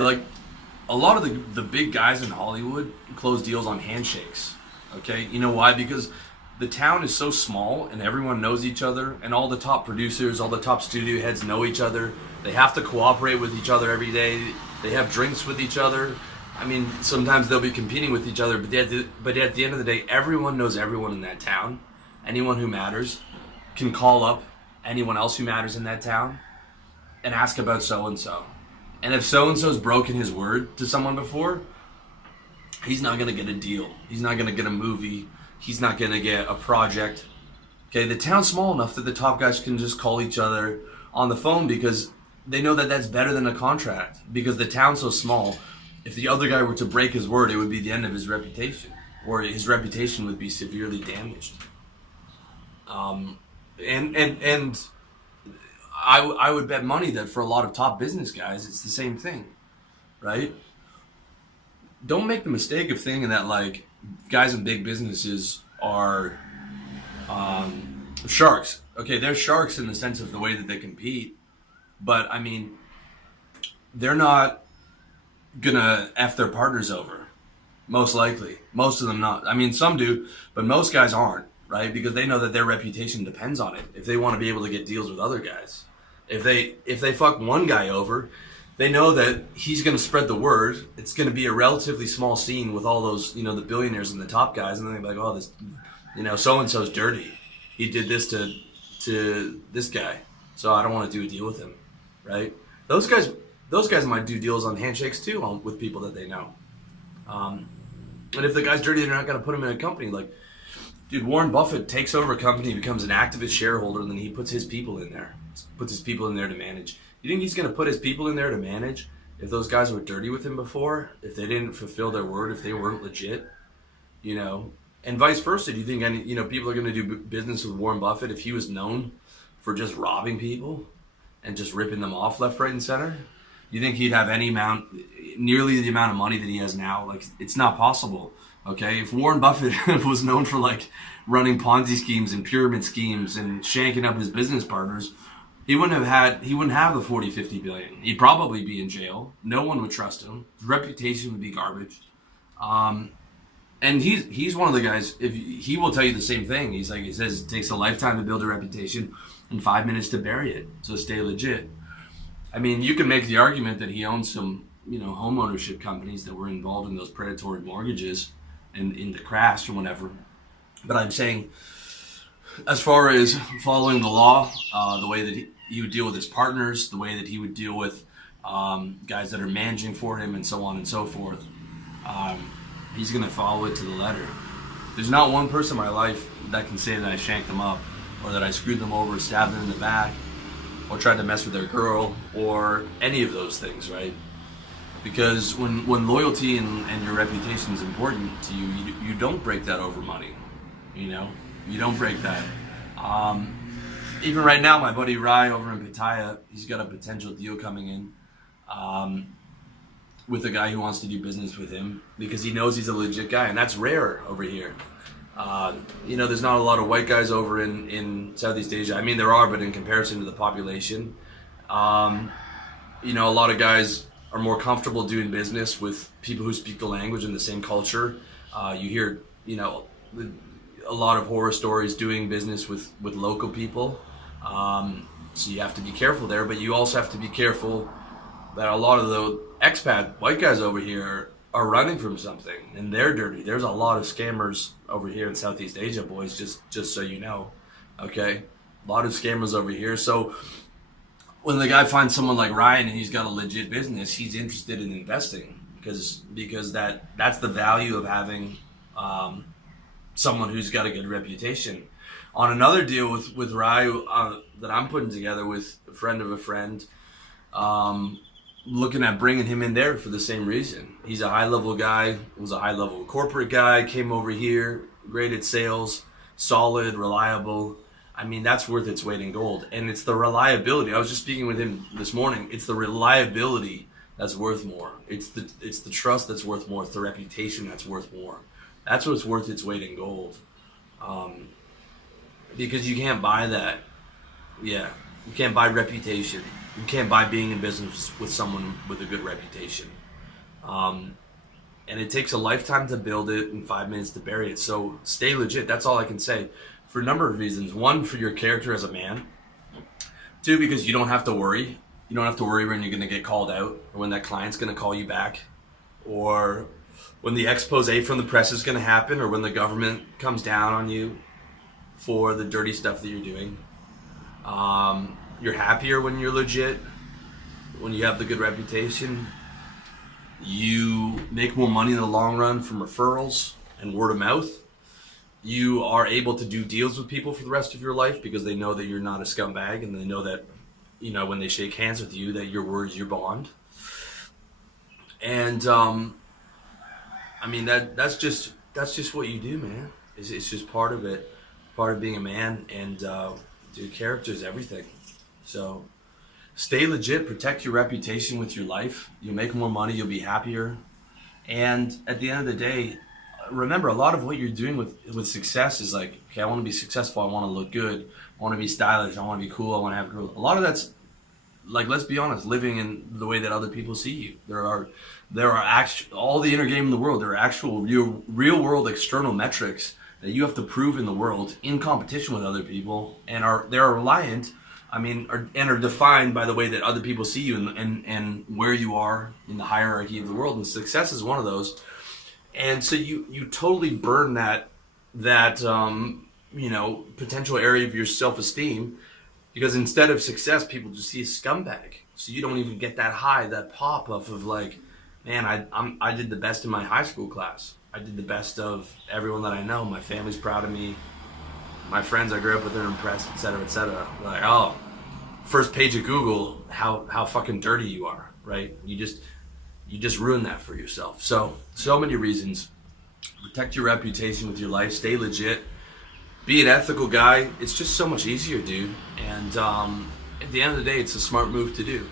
Like a lot of the big guys in Hollywood close deals on handshakes. Okay, you know why? Because the town is so small and everyone knows each other, and all the top producers, all the top studio heads know each other. They have to cooperate with each other every day. They have drinks with each other. I mean, sometimes they'll be competing with each other, but at the end of the day, everyone knows everyone in that town. Anyone who matters can call up anyone else who matters in that town and ask about so-and-so. And if so-and-so's broken his word to someone before, he's not going to get a deal. He's not going to get a movie. He's not going to get a project. Okay, the town's small enough that the top guys can just call each other on the phone because they know that that's better than a contract. Because the town's so small, if the other guy were to break his word, it would be the end of his reputation. Or his reputation would be severely damaged. And I would bet money that for a lot of top business guys, it's the same thing, right? Don't make the mistake of thinking that like guys in big businesses are sharks. Okay, they're sharks in the sense of the way that they compete, but I mean, they're not gonna F their partners over, most likely. Most of them not. I mean, some do, but most guys aren't, right? Because they know that their reputation depends on it if they want to be able to get deals with other guys. If they fuck one guy over, they know that he's going to spread the word. It's going to be a relatively small scene with all those, the billionaires and the top guys, and then they're like, oh, this, so-and-so's dirty. He did this to this guy, so I don't want to do a deal with him, right? Those guys might do deals on handshakes too with people that they know. And if the guy's dirty, they're not going to put him in a company. Like, dude, Warren Buffett takes over a company, becomes an activist shareholder, and then he puts his people in there. Puts his people in there to manage. You think he's going to put his people in there to manage if those guys were dirty with him before? If they didn't fulfill their word, if they weren't legit? And vice versa. Do you think people are going to do business with Warren Buffett if he was known for just robbing people and just ripping them off left, right, and center? You think he'd have nearly the amount of money that he has now? Like, it's not possible. Okay, if Warren Buffett was known for like running Ponzi schemes and pyramid schemes and shanking up his business partners, he wouldn't have the 40, 50 billion. He'd probably be in jail. No one would trust him. His reputation would be garbage. And he's one of the guys, if he will tell you the same thing. He says it takes a lifetime to build a reputation and 5 minutes to bury it. So stay legit. I mean, you can make the argument that he owns some, home ownership companies that were involved in those predatory mortgages and in the crash or whatever. But I'm saying, as far as following the law, the way that he would deal with his partners, the way that he would deal with guys that are managing for him, and so on and so forth, he's going to follow it to the letter. There's not one person in my life that can say that I shanked them up, or that I screwed them over, stabbed them in the back, or tried to mess with their girl, or any of those things, right? Because when loyalty and your reputation is important to you, you don't break that over money. You don't break that. Even right now, my buddy Rye over in Pattaya, he's got a potential deal coming in with a guy who wants to do business with him because he knows he's a legit guy, and that's rare over here. There's not a lot of white guys over in Southeast Asia. I mean, there are, but in comparison to the population, a lot of guys are more comfortable doing business with people who speak the language and the same culture. You hear, a lot of horror stories doing business with local people. So you have to be careful there, but you also have to be careful that a lot of the expat white guys over here are running from something and they're dirty. There's a lot of scammers over here in Southeast Asia, boys, just so you know. Okay? A lot of scammers over here. So when the guy finds someone like Ryan and he's got a legit business, he's interested in investing because that's the value of having someone who's got a good reputation. On another deal with Rye that I'm putting together with a friend of a friend, looking at bringing him in there for the same reason. He's a high-level guy, was a high-level corporate guy, came over here, great at sales, solid, reliable. I mean, that's worth its weight in gold. And it's the reliability. I was just speaking with him this morning. It's the reliability that's worth more. It's the trust that's worth more. It's the reputation that's worth more. That's what's worth its weight in gold. Because you can't buy that. Yeah, You can't buy reputation. You can't buy being in business with someone with a good reputation. And it takes a lifetime to build it and 5 minutes to bury it. So stay legit. That's all I can say. For a number of reasons. One, for your character as a man. Two, because you don't have to worry. You don't have to worry when you're going to get called out, or when that client's going to call you back, or when the expose from the press is going to happen, or when the government comes down on you for the dirty stuff that you're doing. You're happier when you're legit, when you have the good reputation. You make more money in the long run from referrals and word of mouth. You are able to do deals with people for the rest of your life because they know that you're not a scumbag, and they know that, you know, when they shake hands with you, that your word is your bond. And I mean, that's just what you do, man. It's just part of it, part of being a man. And dude, character is everything. So stay legit, protect your reputation with your life. You'll make more money, you'll be happier. And at the end of the day, remember, a lot of what you're doing with success is like, okay, I want to be successful, I want to look good, I want to be stylish, I want to be cool, I want to have girls. A lot of that's, like, let's be honest, living in the way that other people see you. There are all the inner game in the world. There are actual real world external metrics that you have to prove in the world in competition with other people, and they're reliant. Are defined by the way that other people see you and where you are in the hierarchy of the world. And success is one of those. And so you totally burn that potential area of your self-esteem, because instead of success, people just see a scumbag. So you don't even get that high, that pop of like, man, I did the best in my high school class. I did the best of everyone that I know. My family's proud of me. My friends I grew up with are impressed, etc., etc. Like, oh, first page of Google, how fucking dirty you are, right? You just ruin that for yourself. So many reasons. Protect your reputation with your life. Stay legit. Be an ethical guy. It's just so much easier, dude. And at the end of the day, it's a smart move to do.